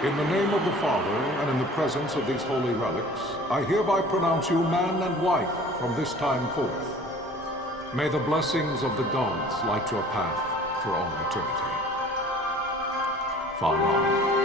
In the name of the Father, and in the presence of these holy relics, I hereby pronounce you man and wife from this time forth. May the blessings of the gods light your path for all eternity. Far on.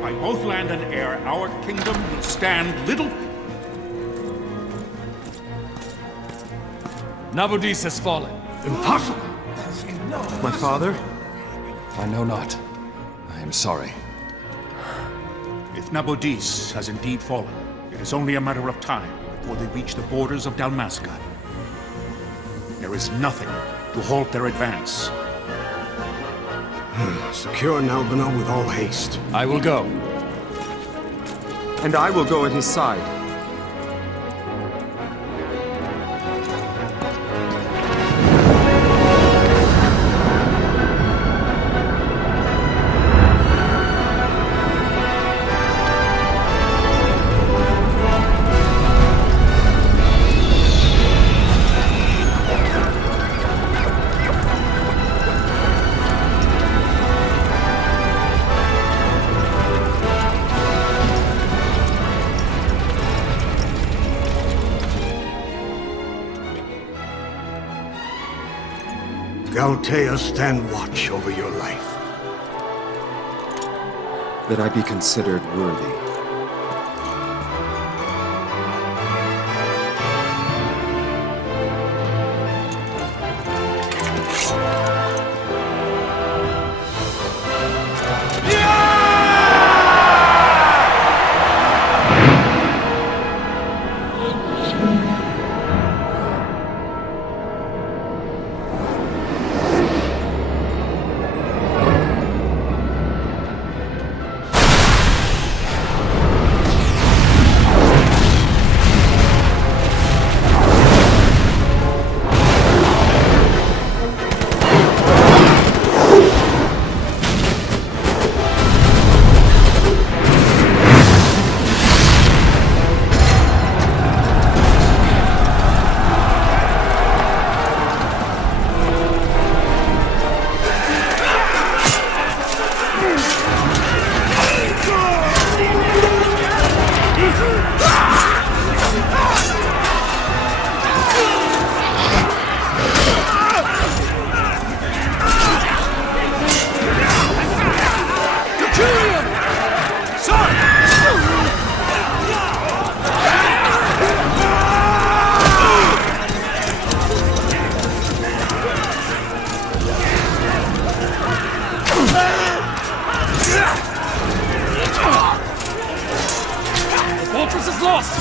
By both land and air, our kingdom will stand little... Nabudis has fallen. Impossible! My father? I know not. I am sorry. If Nabudis has indeed fallen, it is only a matter of time before they reach the borders of Dalmasca. There is nothing to halt their advance. Secure Nalbina with all haste. I will go. And I will go at his side. Galtea, stand watch over your life. That I be considered worthy.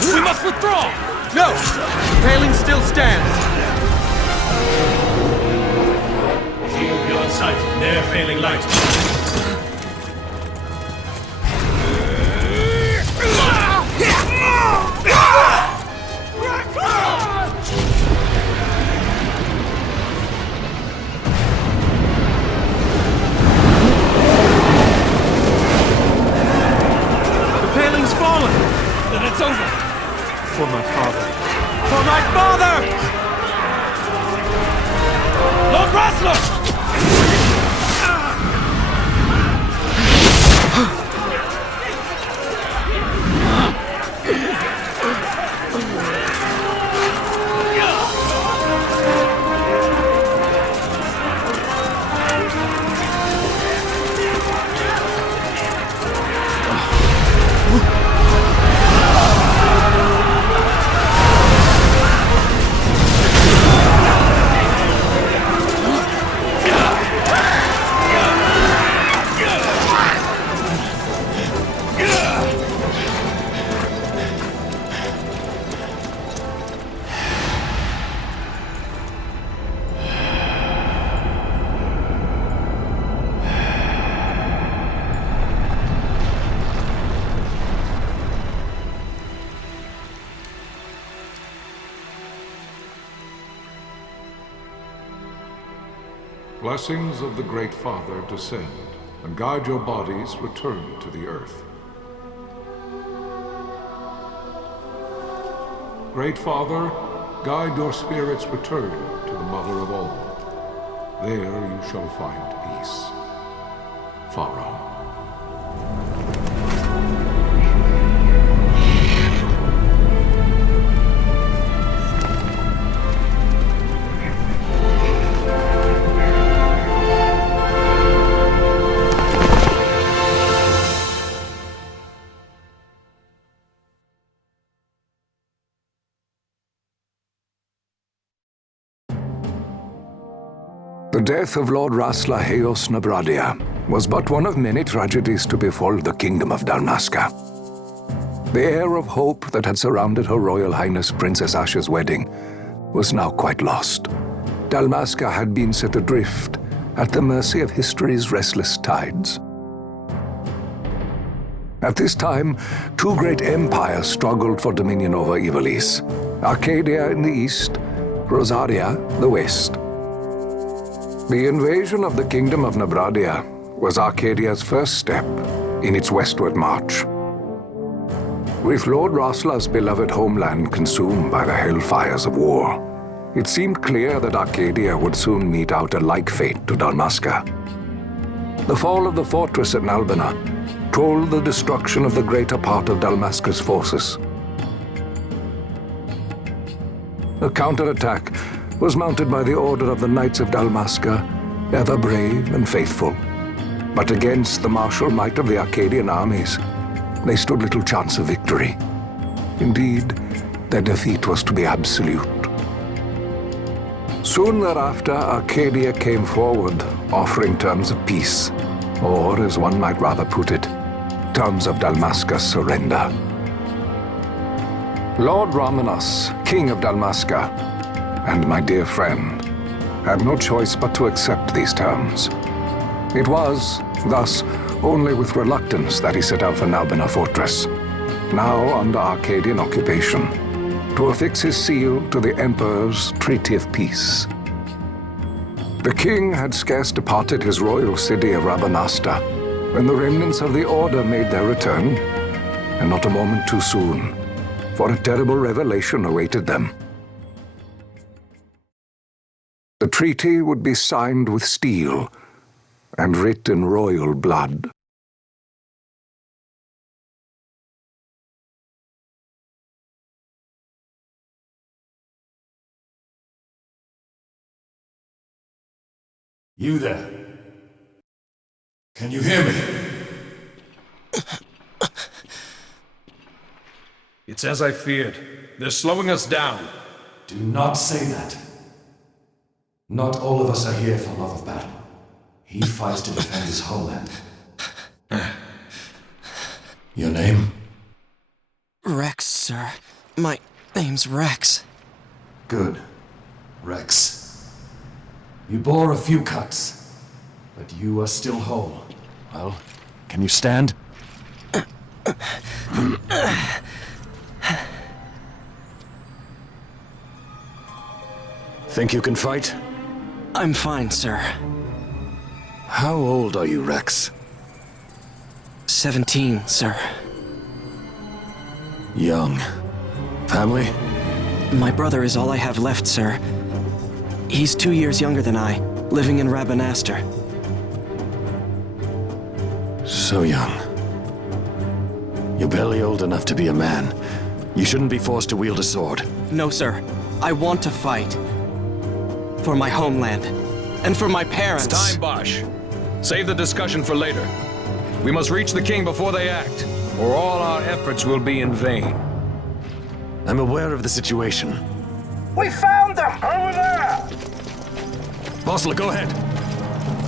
We must withdraw! No! The paling still stands! Shield beyond sight, ne'er failing light. The paling's fallen! Then it's over! For my father. For my father! Lord Rasler! blessings of the Great Father descend, and guide your bodies return to the earth. Great Father, guide your spirits return to the Mother of all. There you shall find peace. Pharaoh. The death of Lord Rasla Heos Nabradia was but one of many tragedies to befall the Kingdom of Dalmasca. The air of hope that had surrounded Her Royal Highness Princess Asha's wedding was now quite lost. Dalmasca had been set adrift at the mercy of history's restless tides. At this time, two great empires struggled for dominion over Ivalice: Archadia in the east, Rozzaria the west. The invasion of the Kingdom of Nabradia was Archadia's first step in its westward march. With Lord Rasla's beloved homeland consumed by the hellfires of war, it seemed clear that Archadia would soon mete out a like fate to Dalmasca. The fall of the fortress at Nalbina told the destruction of the greater part of Dalmasca's forces. A counterattack was mounted by the order of the Knights of Dalmasca, ever brave and faithful. But against the martial might of the Archadian armies, they stood little chance of victory. Indeed, their defeat was to be absolute. Soon thereafter, Archadia came forward, offering terms of peace, or, as one might rather put it, terms of Dalmasca's surrender. Lord Rabanastre, King of Dalmasca, and my dear friend, had no choice but to accept these terms. It was, thus, only with reluctance that he set out for Nalbina Fortress, now under Arcadian occupation, to affix his seal to the Emperor's Treaty of Peace. The king had scarce departed his royal city of Rabanastre when the remnants of the Order made their return, and not a moment too soon, for a terrible revelation awaited them. The treaty would be signed with steel and writ in royal blood. You there? Can you hear me? It's as I feared. They're slowing us down. Do not say that. Not all of us are here for love of battle. He fights to defend his homeland. Your name? Reks, sir. My name's Reks. Good. Reks. You bore a few cuts, but you are still whole. Well, can you stand? Think you can fight? I'm fine, sir. How old are you, Reks? 17, sir. Young. Family? My brother is all I have left, sir. He's 2 years younger than I, living in Rabanastre. So young. You're barely old enough to be a man. You shouldn't be forced to wield a sword. No, sir. I want to fight. For my homeland. And for my parents. It's time, Bosch. Save the discussion for later. We must reach the king before they act, or all our efforts will be in vain. I'm aware of the situation. We found them! Over there! Bosler, go ahead.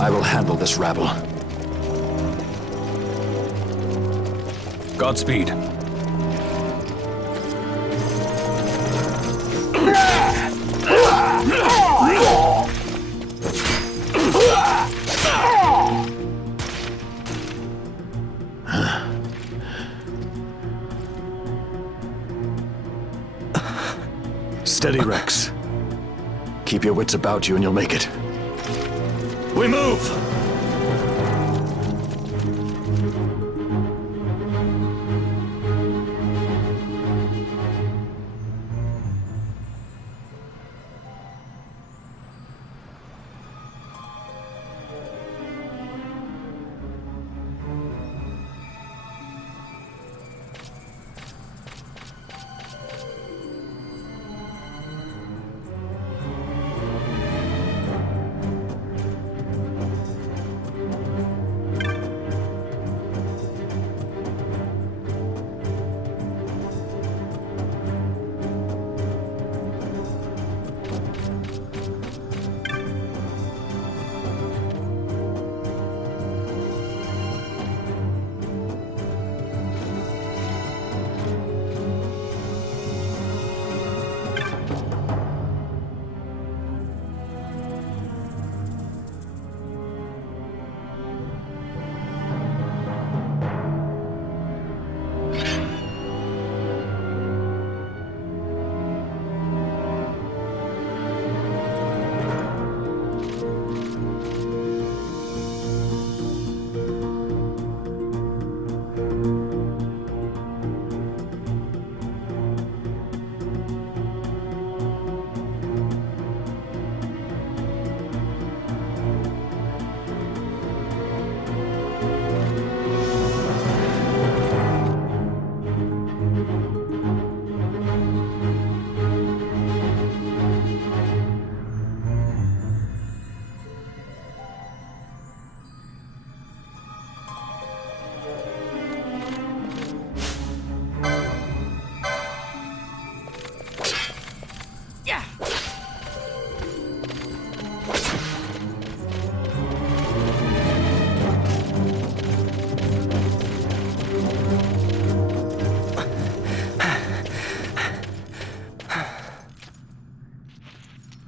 I will handle this rabble. Godspeed. Steady, Reks. Keep your wits about you and you'll make it. We move!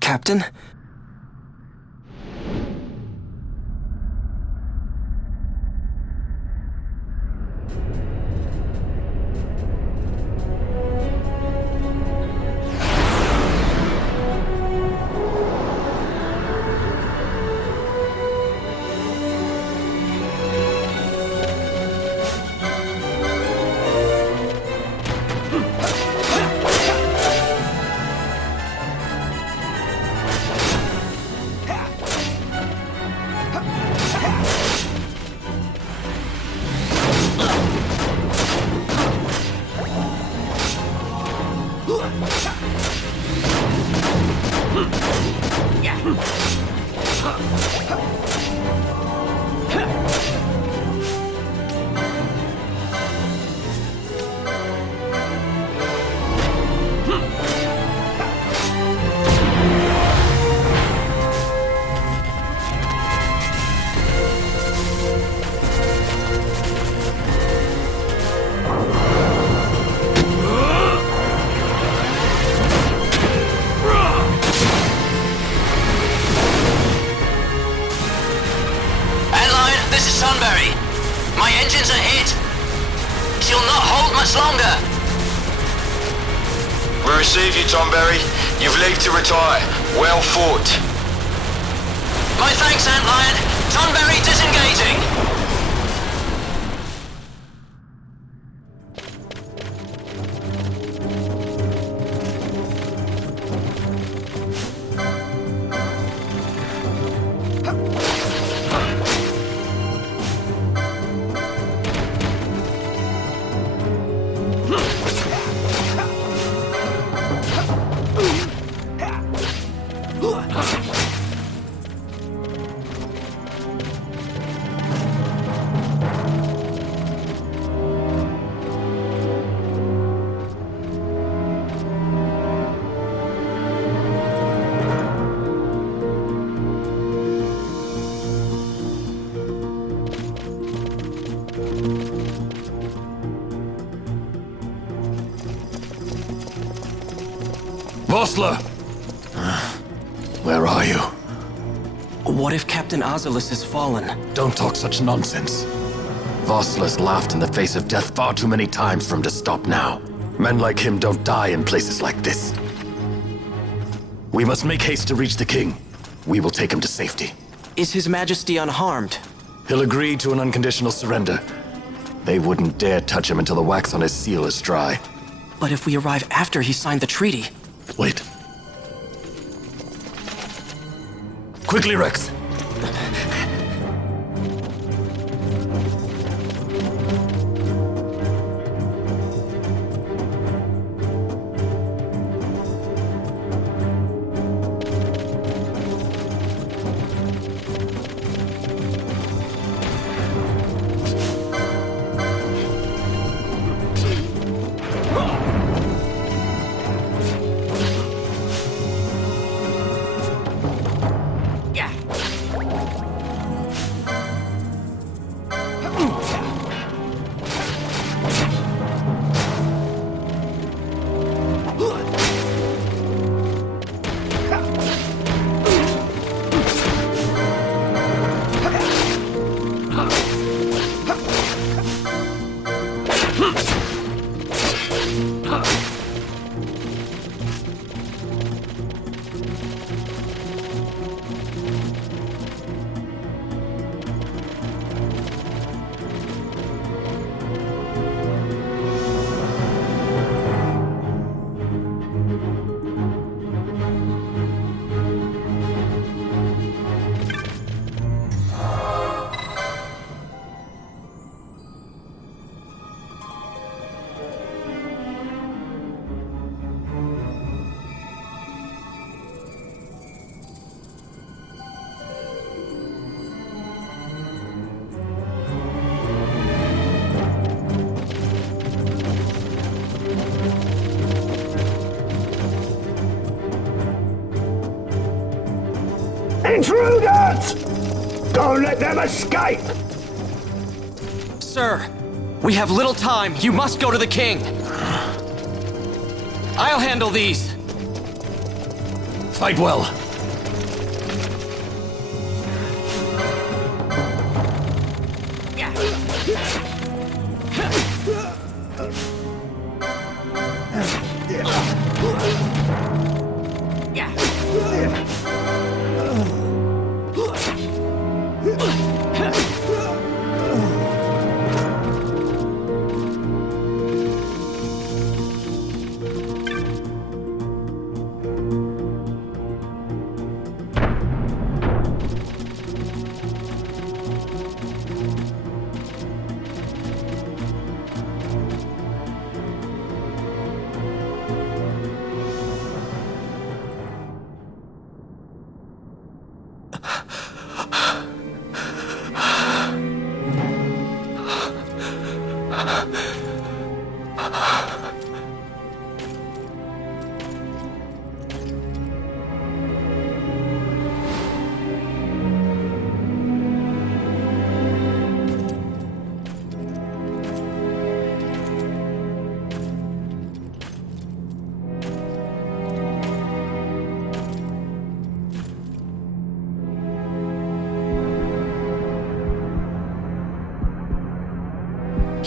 Captain? My engines are hit! She'll not hold much longer! We receive you, Tonberry. You've leave to retire. Well fought. My thanks, Antlion. Tonberry disengaging! Vossler! Where are you? What if Captain Ivalice has fallen? Don't talk such nonsense. Vossler's laughed in the face of death far too many times for him to stop now. Men like him don't die in places like this. We must make haste to reach the king. We will take him to safety. Is His Majesty unharmed? He'll agree to an unconditional surrender. They wouldn't dare touch him until the wax on his seal is dry. But if we arrive after he signed the treaty... Wait. Quickly, Reks! Intruders! Don't let them escape! Sir, we have little time. You must go to the king. I'll handle these. Fight well.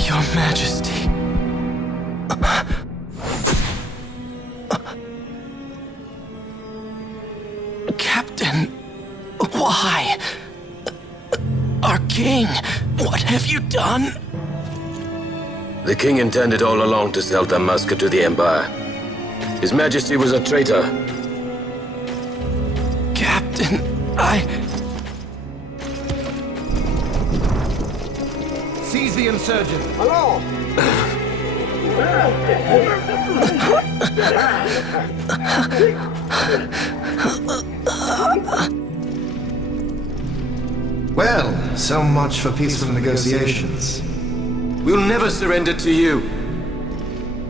Your Majesty. Captain, why? Our king, what have you done? The king intended all along to sell Dalmasca to the Empire. His Majesty was a traitor. Captain, Seize the insurgent! Hello! Well, so much for peaceful negotiations. We'll never surrender to you.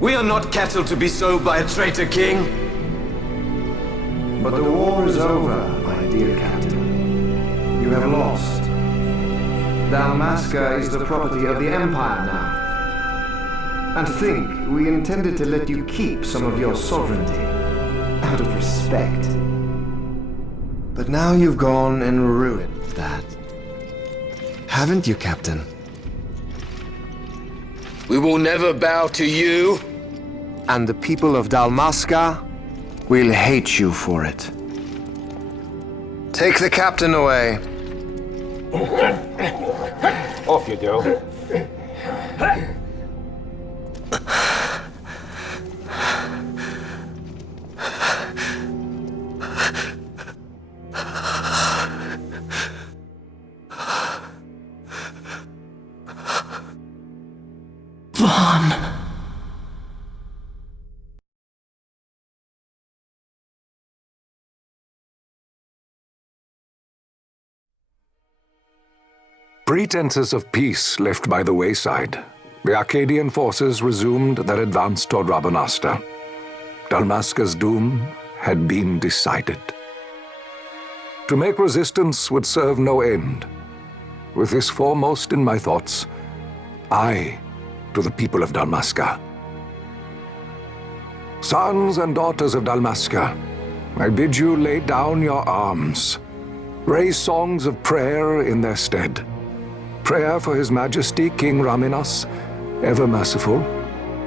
We are not cattle to be sold by a traitor king. But the war is over, my dear captain. You have lost. Dalmasca is the property of the Empire now. And to think, we intended to let you keep some of your sovereignty, out of respect. But now you've gone and ruined that. Haven't you, Captain? We will never bow to you. And the people of Dalmasca will hate you for it. Take the captain away. Off you go. Vann. Pretenses of peace left by the wayside, the Archadian forces resumed their advance toward Rabanastre. Dalmasca's doom had been decided. To make resistance would serve no end. With this foremost in my thoughts, I to the people of Dalmasca. Sons and daughters of Dalmasca, I bid you lay down your arms. Raise songs of prayer in their stead. Prayer for His Majesty King Raminas, ever merciful,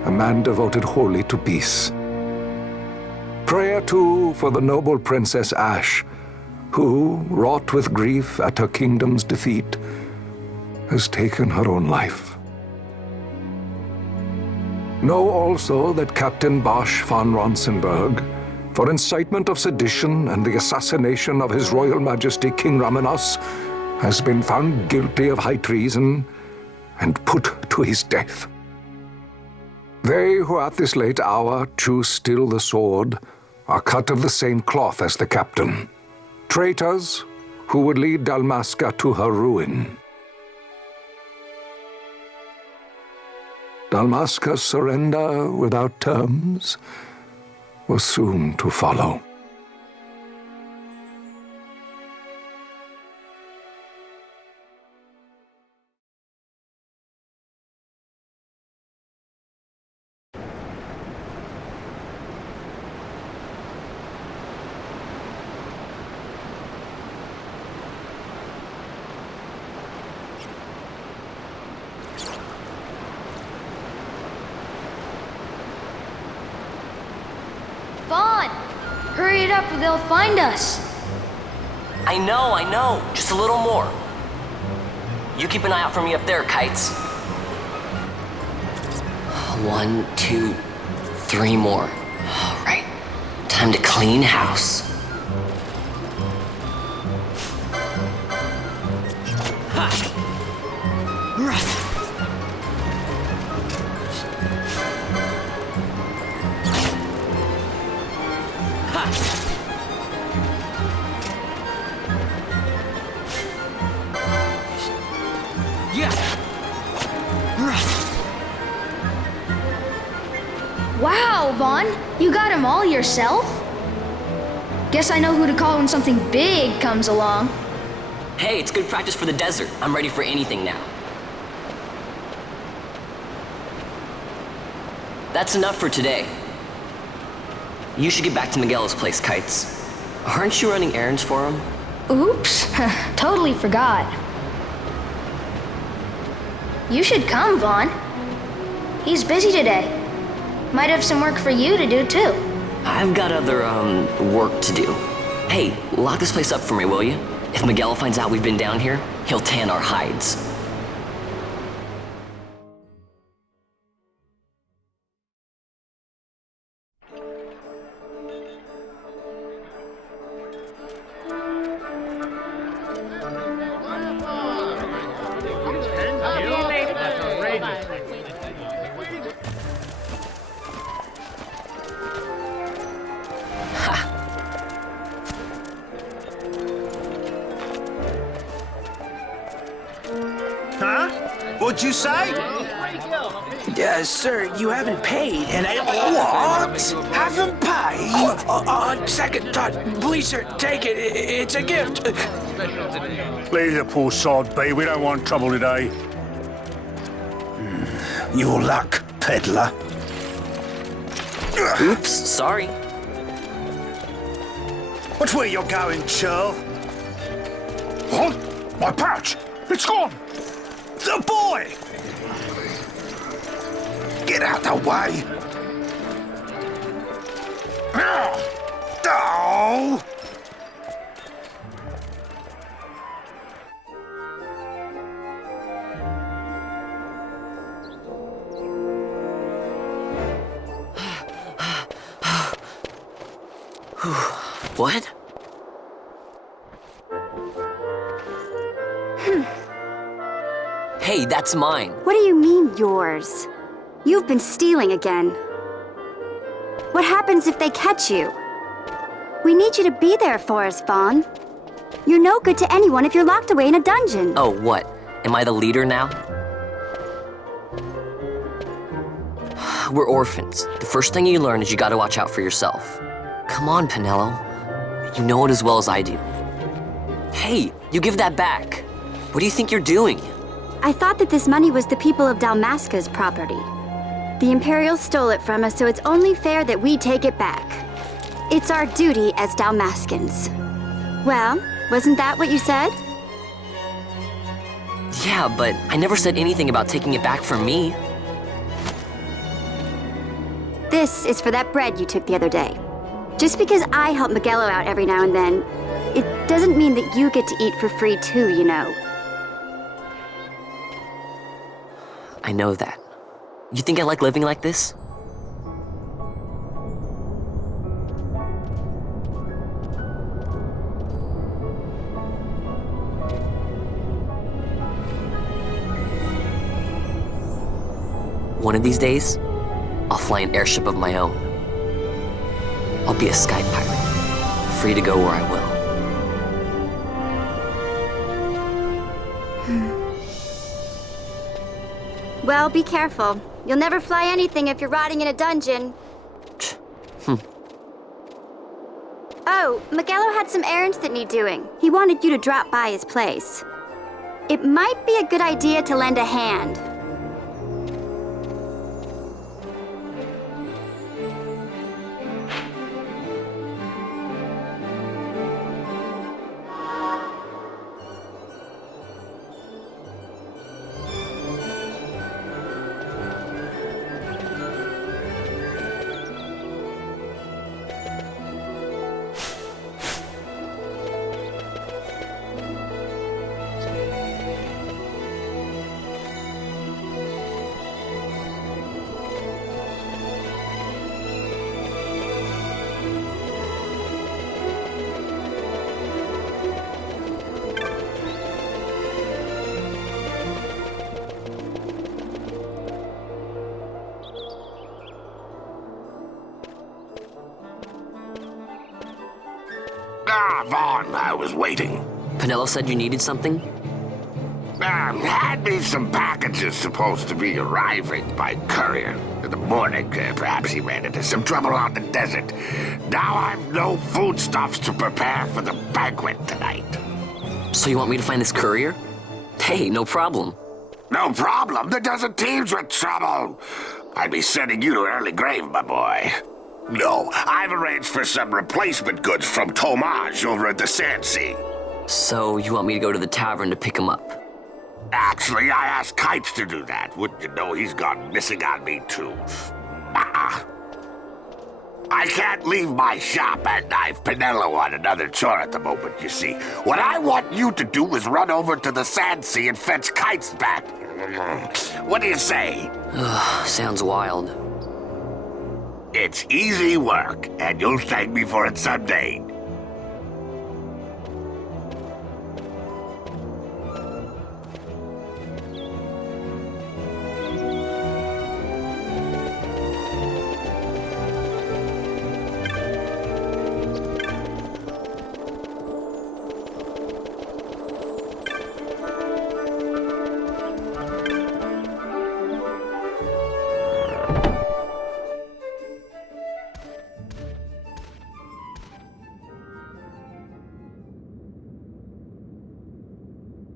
a man devoted wholly to peace. Prayer, too, for the noble Princess Ash, who, wrought with grief at her kingdom's defeat, has taken her own life. Know also that Captain Bosch von Ronsenberg, for incitement of sedition and the assassination of His Royal Majesty King Raminas, has been found guilty of high treason and put to his death. They who at this late hour choose still the sword are cut of the same cloth as the captain. Traitors who would lead Dalmasca to her ruin. Dalmasca's surrender without terms was soon to follow. Vann! Hurry it up or they'll find us! I know. Just a little more. You keep an eye out for me up there, Kites. 1, 2, 3 more. All right. Time to clean house. Wow, Vann! You got him all yourself? Guess I know who to call when something big comes along. Hey, it's good practice for the desert. I'm ready for anything now. That's enough for today. You should get back to Miguel's place, Kites. Aren't you running errands for him? Oops, totally forgot. You should come, Vann. He's busy today. Might have some work for you to do, too. I've got other, work to do. Hey, lock this place up for me, will you? If Miguel finds out we've been down here, he'll tan our hides. What'd you say? Sir, you haven't paid, and I... What? Haven't paid? On second thought, please, sir, take it. It's a gift. Leave the poor sod be. We don't want trouble today. Your luck, peddler. Oops, sorry. Watch where you're going, churl. What? My pouch! It's gone! The boy! Get out the way! Oh! What? Hey, that's mine. What do you mean, yours? You've been stealing again. What happens if they catch you? We need you to be there for us, Vann. You're no good to anyone if you're locked away in a dungeon. Oh, what? Am I the leader now? We're orphans. The first thing you learn is you gotta watch out for yourself. Come on, Penelo. You know it as well as I do. Hey, you give that back. What do you think you're doing? I thought that this money was the people of Dalmasca's property. The Imperials stole it from us, so it's only fair that we take it back. It's our duty as Dalmascans. Well, wasn't that what you said? Yeah, but I never said anything about taking it back from me. This is for that bread you took the other day. Just because I help Miguelo out every now and then, it doesn't mean that you get to eat for free too, you know. I know that. You think I like living like this? One of these days, I'll fly an airship of my own. I'll be a sky pirate, free to go where I will. Well, be careful. You'll never fly anything if you're rotting in a dungeon. Oh, Miguelo had some errands that need doing. He wanted you to drop by his place. It might be a good idea to lend a hand. Vann, I was waiting. Penelo said you needed something? Had me some packages supposed to be arriving by courier. In the morning, perhaps he ran into some trouble on the desert. Now I've no foodstuffs to prepare for the banquet tonight. So you want me to find this courier? Hey, no problem. No problem? The desert teems with trouble. I'd be sending you to early grave, my boy. No, I've arranged for some replacement goods from Tomaj over at the Sand Sea. So you want me to go to the tavern to pick him up? Actually, I asked Kites to do that. Wouldn't you know he's gone missing on me, too. I can't leave my shop, and I've Penelo on another chore at the moment, you see. What I want you to do is run over to the Sand Sea and fetch Kites back. What do you say? Sounds wild. It's easy work, and you'll thank me for it someday.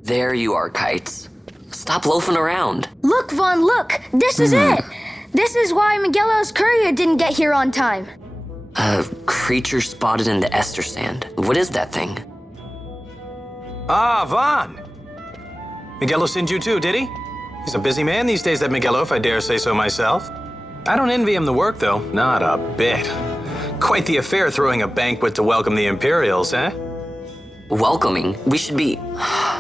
There you are, Kites. Stop loafing around. Look, Vann, look! This is it! This is why Miguelo's courier didn't get here on time. A creature spotted in the Ester Sand. What is that thing? Ah, Vann! Miguelo sent you too, did he? He's a busy man these days, that Miguelo, if I dare say so myself. I don't envy him the work, though. Not a bit. Quite the affair throwing a banquet to welcome the Imperials, eh? Welcoming? We should be...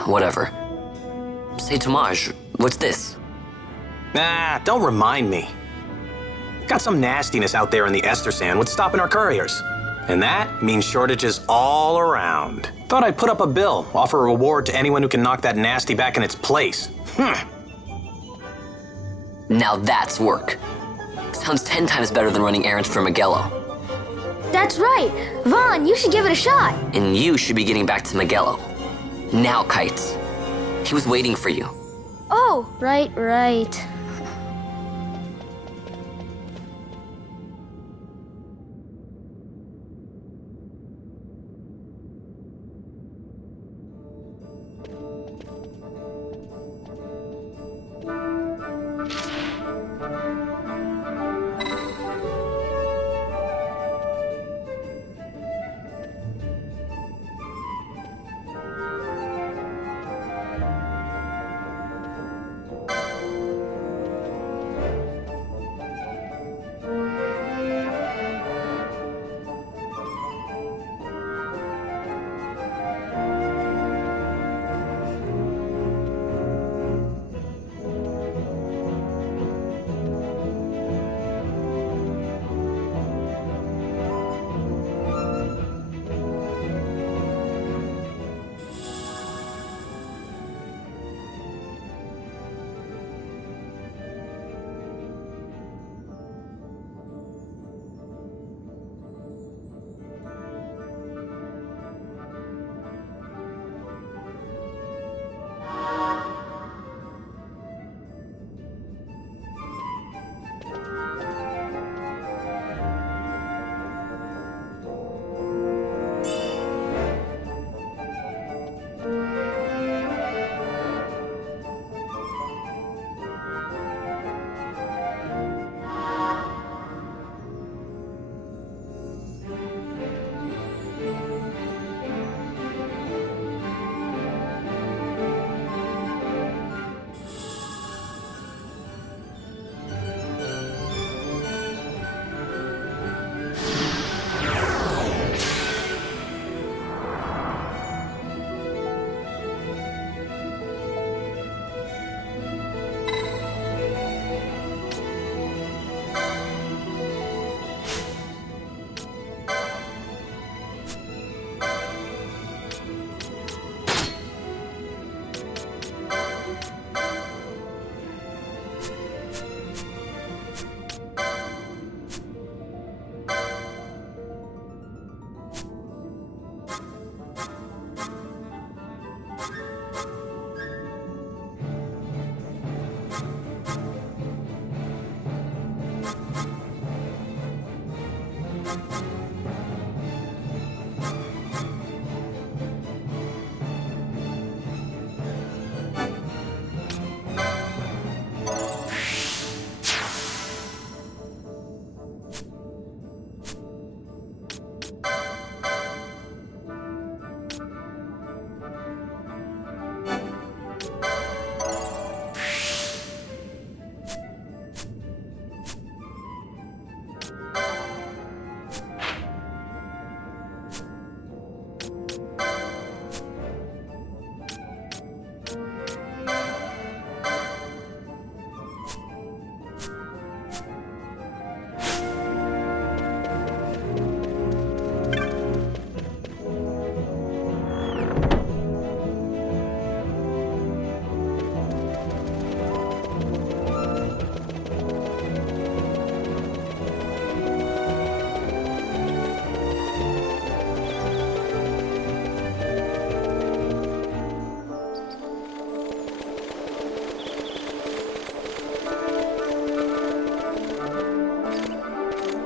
whatever. Say, Tomaj, what's this? Nah, don't remind me. Got some nastiness out there in the Ester Sand. What's stopping our couriers? And that means shortages all around. Thought I'd put up a bill, offer a reward to anyone who can knock that nasty back in its place. Now that's work. Sounds 10 times better than running errands for Magello. That's right. Vann, you should give it a shot. And you should be getting back to Magello. Now, Kites. He was waiting for you. Oh, right.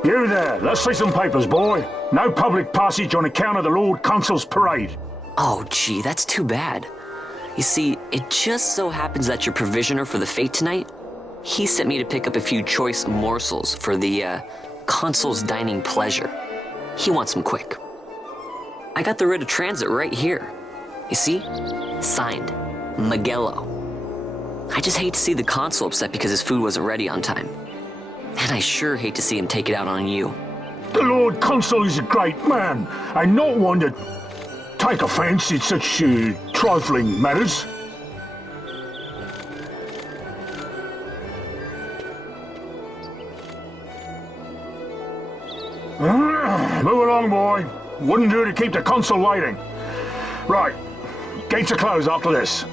You there, let's see some papers, boy. No public passage on account of the Lord Consul's parade. Oh, gee, that's too bad. You see, it just so happens that your provisioner for the fete tonight, he sent me to pick up a few choice morsels for the, Consul's dining pleasure. He wants them quick. I got the writ of transit right here. You see? Signed, Magello. I just hate to see the Consul upset because his food wasn't ready on time. And I sure hate to see him take it out on you. The Lord Consul is a great man, and not one to take offense in such trifling matters. Move along, boy. Wouldn't do to keep the consul waiting. Right. Gates are closed after this.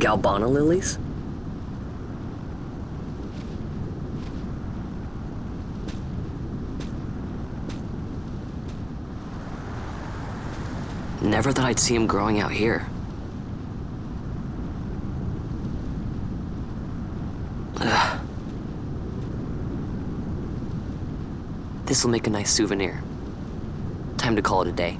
Galbana lilies? Never thought I'd see him growing out here. Ugh. This'll make a nice souvenir. Time to call it a day.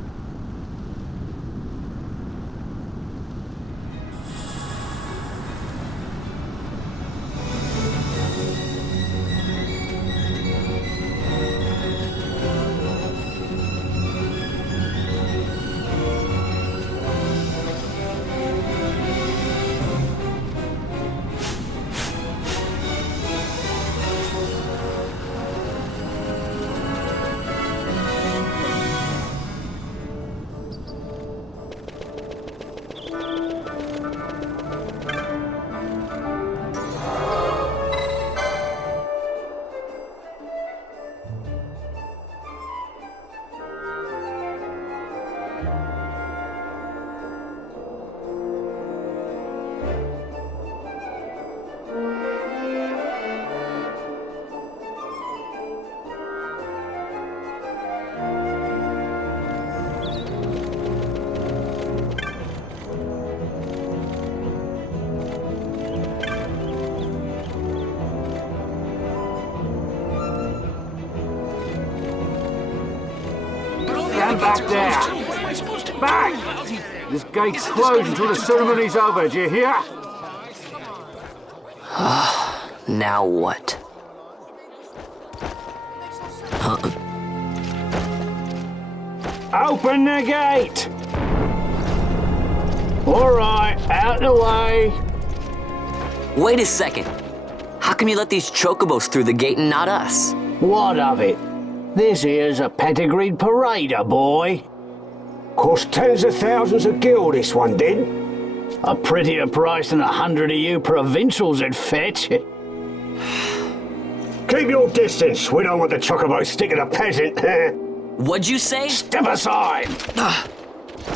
Stand back there! Back! This gate's closed until the ceremony's over, do you hear? Now what? Open the gate! Alright, out the way. Wait a second. How come you let these chocobos through the gate and not us? What of it? This here's a pedigreed parader, boy. Cost tens of thousands of gil, this one did. A prettier price than 100 of you provincials would fetch. Keep your distance. We don't want the chocobo sticking a peasant. What'd you say? Step aside.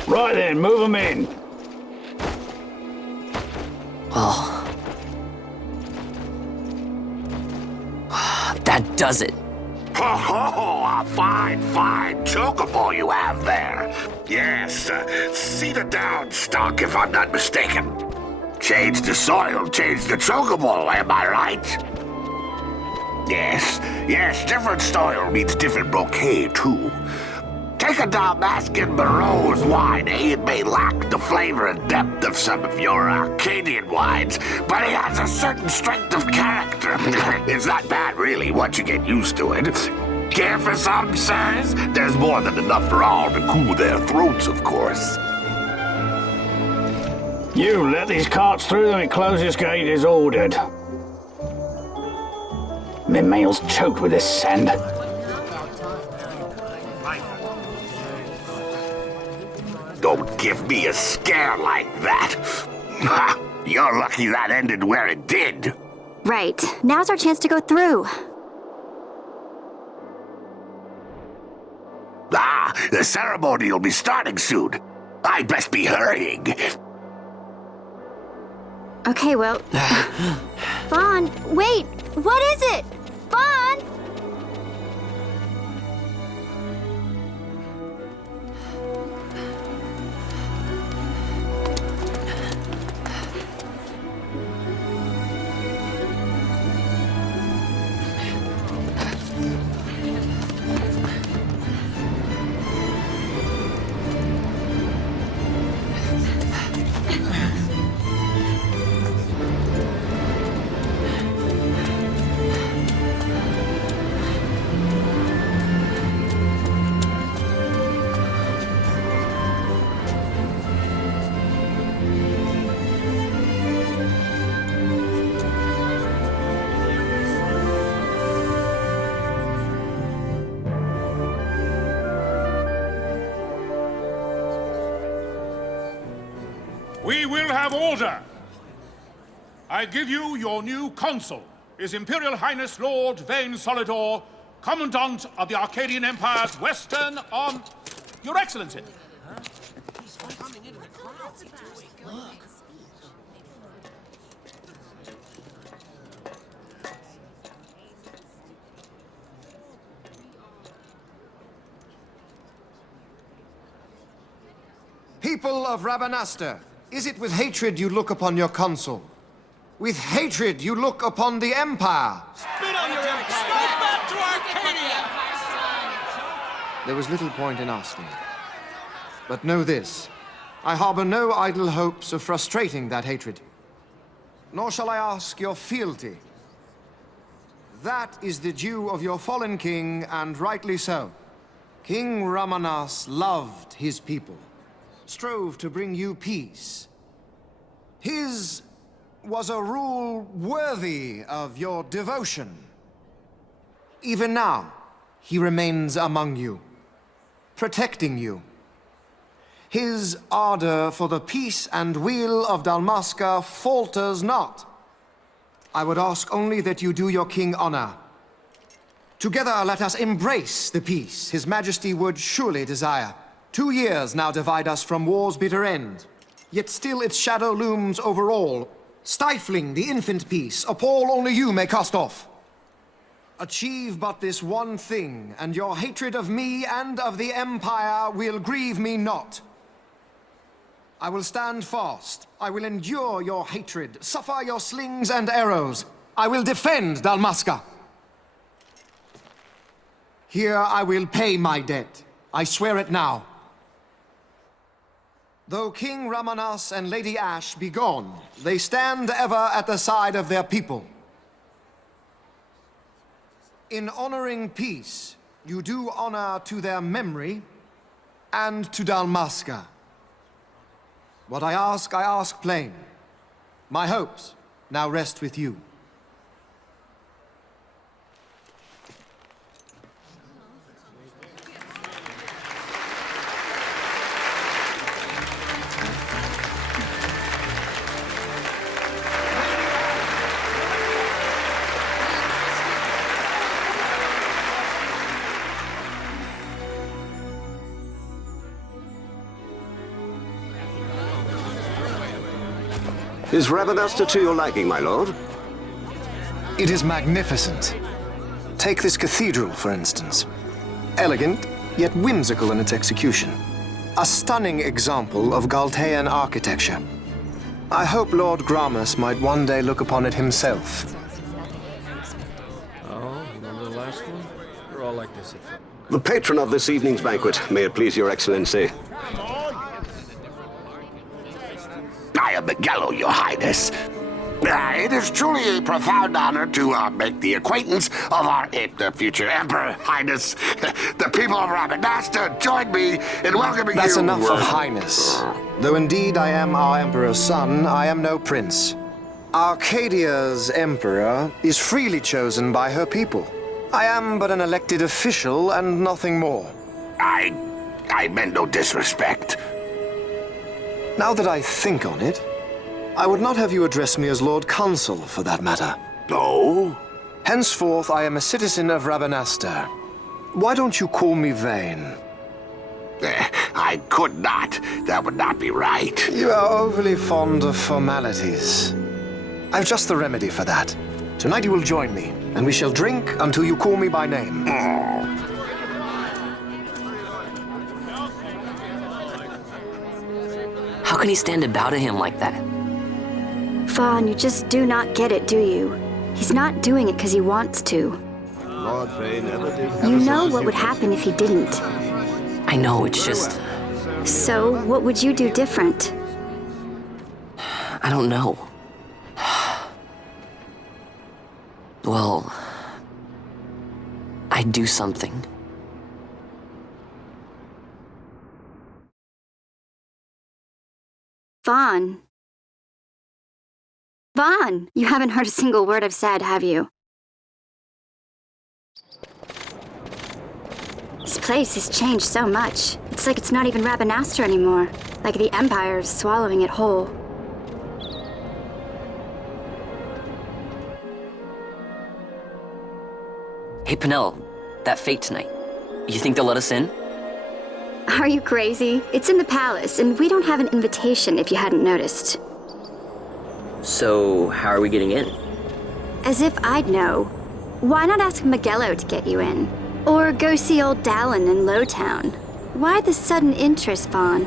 Right then, move them in. Oh. That does it. Oh, a fine chocobo you have there. Yes, cedar down stock if I'm not mistaken. Change the soil, change the chocobo, am I right? Yes, different soil means different bouquet too. Take a Dalmascan Barrow's wine, it may lack the flavor and depth of some of your Archadian wines, but it has a certain strength of character. It's not bad, really, once you get used to it. Care for some, sirs? There's more than enough for all to cool their throats, of course. You let these carts through and closest gate is ordered. My mail's choked with this sand. Don't give me a scare like that. You're lucky that ended where it did. Right. Now's our chance to go through. The ceremony will be starting soon. I'd best be hurrying. Okay, well... Vann, wait! What is it? Vann! We will have order. I give you your new consul, His Imperial Highness Lord Vann Solidor, Commandant of the Archadian Empire's Western on... Your Excellency. People of Rabanastre, is it with hatred you look upon your consul? With hatred you look upon the Empire? Spit on your empire! Strike back to Archadia! There was little point in asking. But know this, I harbor no idle hopes of frustrating that hatred. Nor shall I ask your fealty. That is the due of your fallen king, and rightly so. King Rabanastre loved his people, strove to bring you peace. His was a rule worthy of your devotion. Even now, he remains among you, protecting you. His ardor for the peace and weal of Dalmasca falters not. I would ask only that you do your king honor. Together let us embrace the peace His Majesty would surely desire. 2 years now divide us from war's bitter end, yet still its shadow looms over all, stifling the infant peace a pall only you may cast off. Achieve but this one thing, and your hatred of me and of the Empire will grieve me not. I will stand fast. I will endure your hatred, suffer your slings and arrows. I will defend Dalmasca. Here I will pay my debt. I swear it now. Though King Rabanastre and Lady Ashe be gone, they stand ever at the side of their people. In honoring peace, you do honor to their memory and to Dalmasca. What I ask plain. My hopes now rest with you. Is Rabanastre to your liking, my lord? It is magnificent. Take this cathedral, for instance. Elegant, yet whimsical in its execution. A stunning example of Galtean architecture. I hope Lord Gramus might one day look upon it himself. Oh, remember the last one? We're all like this at first. The patron of this evening's banquet, may it please your excellency. I am Miguelo, your highness. It is truly a profound honor to make the acquaintance of our future emperor, highness. The people of Rabanastre join me in welcoming you. That's enough of highness. Though indeed I am our emperor's son, I am no prince. Archadia's emperor is freely chosen by her people. I am but an elected official and nothing more. I meant no disrespect. Now that I think on it, I would not have you address me as Lord Consul, for that matter. No? Henceforth, I am a citizen of Rabanastre. Why don't you call me Vann? I could not. That would not be right. You are overly fond of formalities. I've just the remedy for that. Tonight you will join me, and we shall drink until you call me by name. How can he stand to bow to him like that? Vann, you just do not get it, do you? He's not doing it because he wants to. Lord Fay never did. You know what would happen if he didn't. I know, it's just... So, what would you do different? I don't know. Well... I'd do something. Vann. Vann! You haven't heard a single word I've said, have you? This place has changed so much. It's like it's not even Rabanastre anymore. Like the Empire is swallowing it whole. Hey, Penel, that fete tonight. You think they'll let us in? Are you crazy? It's in the palace, and we don't have an invitation if you hadn't noticed. So, how are we getting in? As if I'd know. Why not ask Miguelo to get you in? Or go see old Dallin in Lowtown? Why the sudden interest, Vann?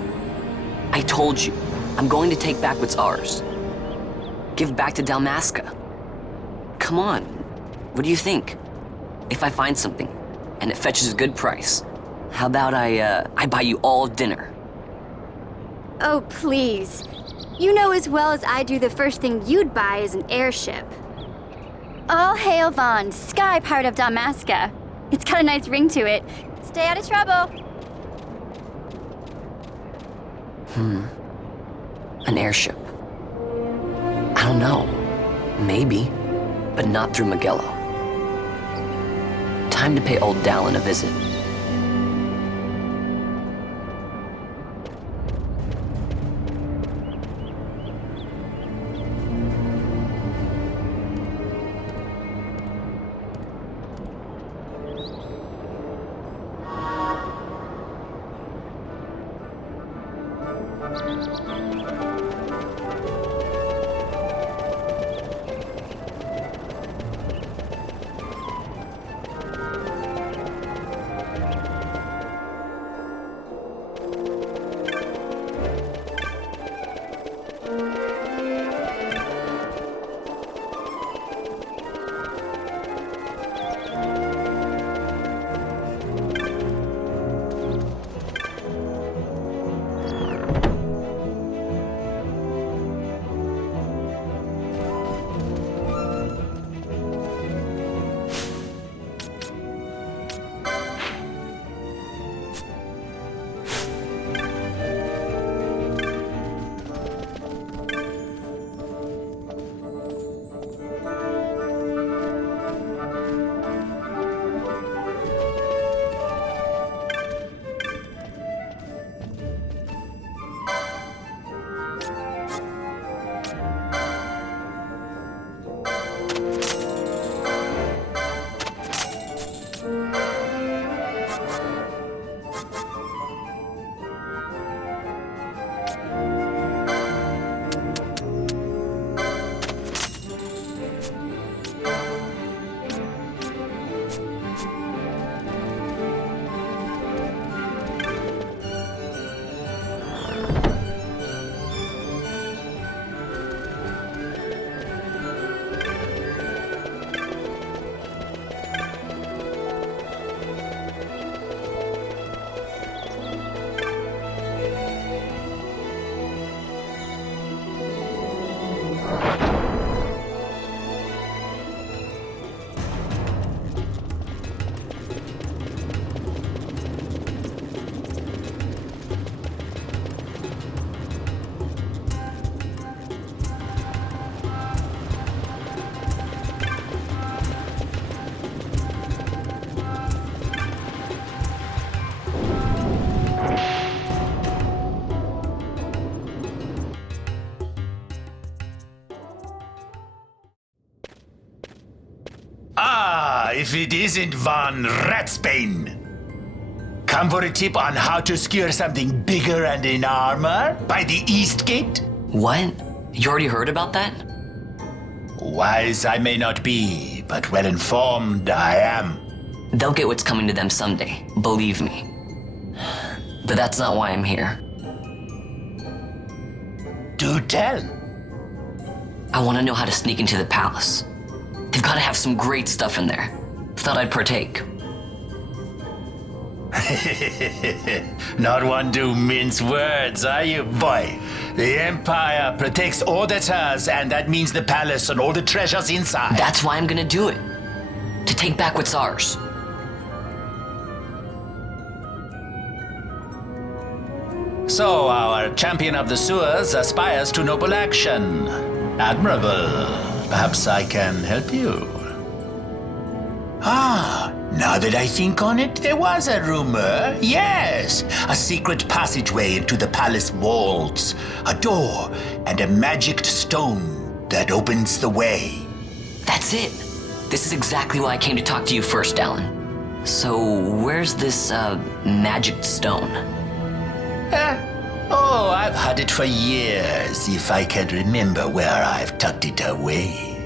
I told you, I'm going to take back what's ours. Give back to Dalmasca. Come on, what do you think? If I find something, and it fetches a good price, how about I buy you all dinner? Oh, please. You know as well as I do the first thing you'd buy is an airship. All hail Vann, sky part of Dalmasca. It's got a nice ring to it. Stay out of trouble. An airship. I don't know. Maybe, but not through Miguelo. Time to pay old Dallin a visit. if it isn't Von Ratsbane. Come for a tip on how to secure something bigger and in armor by the East Gate? What? You already heard about that? Wise I may not be, but well informed I am. They'll get what's coming to them someday, believe me. But that's not why I'm here. Do tell. I want to know how to sneak into the palace. They've got to have some great stuff in there. Thought I'd partake. Not one to mince words, are you, boy? The Empire protects all that's hers, and that means the palace and all the treasures inside. That's why I'm gonna do it. To take back what's ours. So, our champion of the sewers aspires to noble action. Admirable. Perhaps I can help you. Now that I think on it, there was a rumor. Yes, a secret passageway into the palace walls, a door, and a magic stone that opens the way. That's it. This is exactly why I came to talk to you first, Alan. So, where's this, magic stone? Oh, I've had it for years, if I can remember where I've tucked it away.